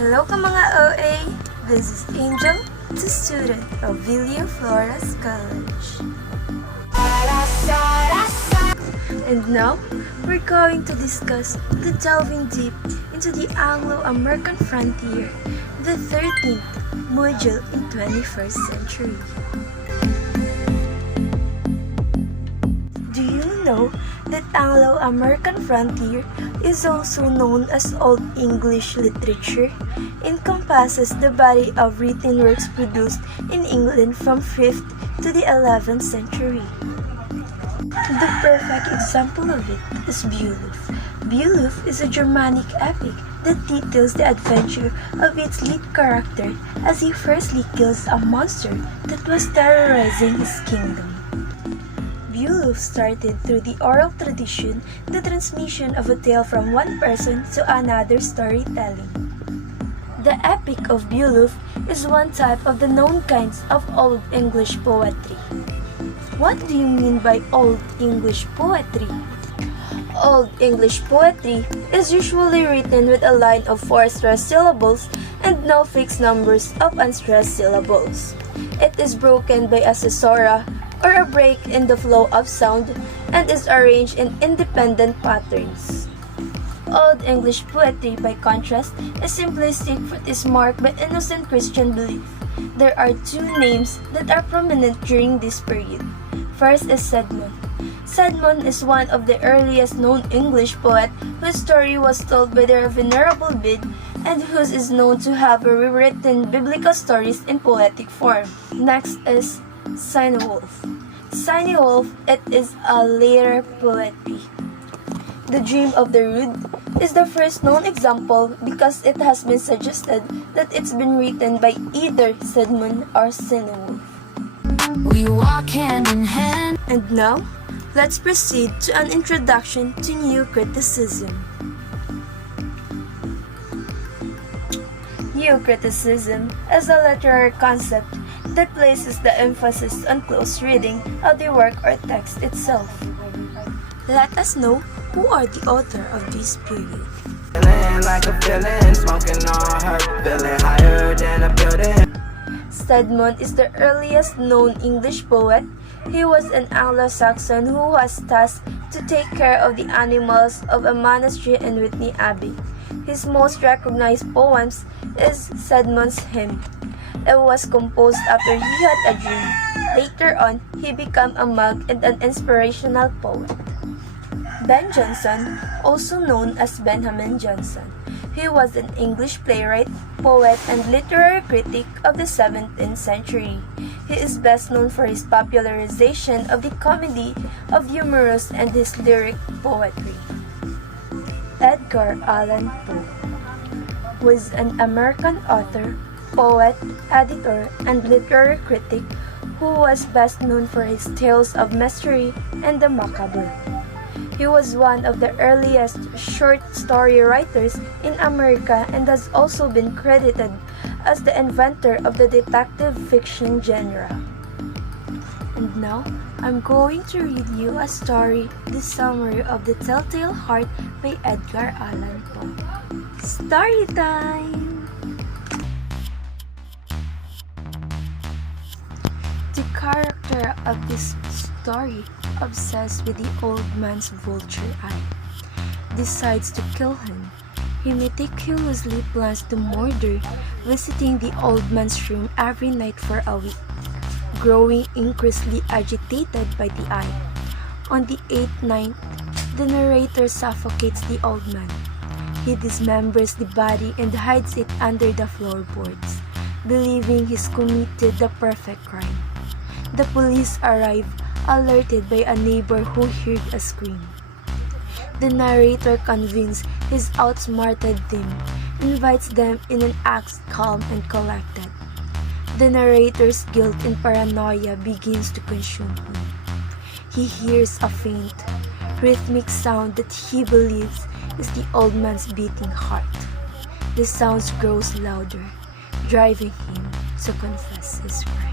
Hello ka mga OA! This is Angel, the student of Villa Flores College. And now, we're going to discuss the delving deep into the Anglo-American frontier, the 13th module in 21st century. Do you know that Anglo-American frontier is also known as Old English literature, encompasses the body of written works produced in England from 5th to the 11th century. The perfect example of it is Beowulf. Beowulf is a Germanic epic that details the adventure of its lead character as he firstly kills a monster that was terrorizing his kingdom. Beowulf started through the oral tradition, the transmission of a tale from one person to another storytelling. The Epic of Beowulf is one type of the known kinds of Old English poetry. What do you mean by Old English poetry? Old English poetry is usually written with a line of 4 stressed syllables and no fixed numbers of unstressed syllables. It is broken by a caesura, or a break in the flow of sound, and is arranged in independent patterns. Old English poetry, by contrast, is simplistic but is marked by innocent Christian belief. There are 2 names that are prominent during this period. First is Cedmon. Cedmon is one of the earliest known English poets whose story was told by their venerable Bede, and whose is known to have rewritten biblical stories in poetic form. Next is Cynewulf. Cynewulf, it is a later poetry. The Dream of the Rood is the first known example because it has been suggested that it's been written by either Cedmon or Cynewulf. We walk hand in hand. And now, let's proceed to an introduction to New Criticism. New Criticism is a literary concept that places the emphasis on close reading of the work or text itself. Let us know who are the author of this period. Cedmon is the earliest known English poet. He was an Anglo-Saxon who was tasked to take care of the animals of a monastery in Whitney Abbey. His most recognized poems is Cedmon's Hymn. It was composed after he had a dream. Later on, he became a monk and an inspirational poet. Ben Jonson, also known as Benjamin Jonson. He was an English playwright, poet, and literary critic of the 17th century. He is best known for his popularization of the comedy of humorous and his lyric poetry. Edgar Allan Poe was an American author, poet, editor, and literary critic who was best known for his tales of mystery and the macabre. He was one of the earliest short story writers in America and has also been credited as the inventor of the detective fiction genre. And now, I'm going to read you a story, The Summary of the Telltale Heart by Edgar Allan Poe. Story time! The character of this story, obsessed with the old man's vulture eye, decides to kill him. He meticulously plans to murder, visiting the old man's room every night for a week, growing increasingly agitated by the eye. On the 8th night, the narrator suffocates the old man. He dismembers the body and hides it under the floorboards, believing he's committed the perfect crime. The police arrive, alerted by a neighbor who heard a scream. The narrator, convinced he's outsmarted them, invites them in and acts calm and collected. The narrator's guilt and paranoia begins to consume him. He hears a faint, rhythmic sound that he believes is the old man's beating heart. The sound grows louder, driving him to confess his crime.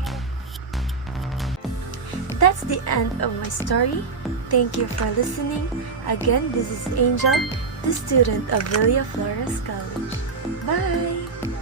That's the end of my story. Thank you for listening. Again, this is Angel, the student of Villa Flores College. Bye!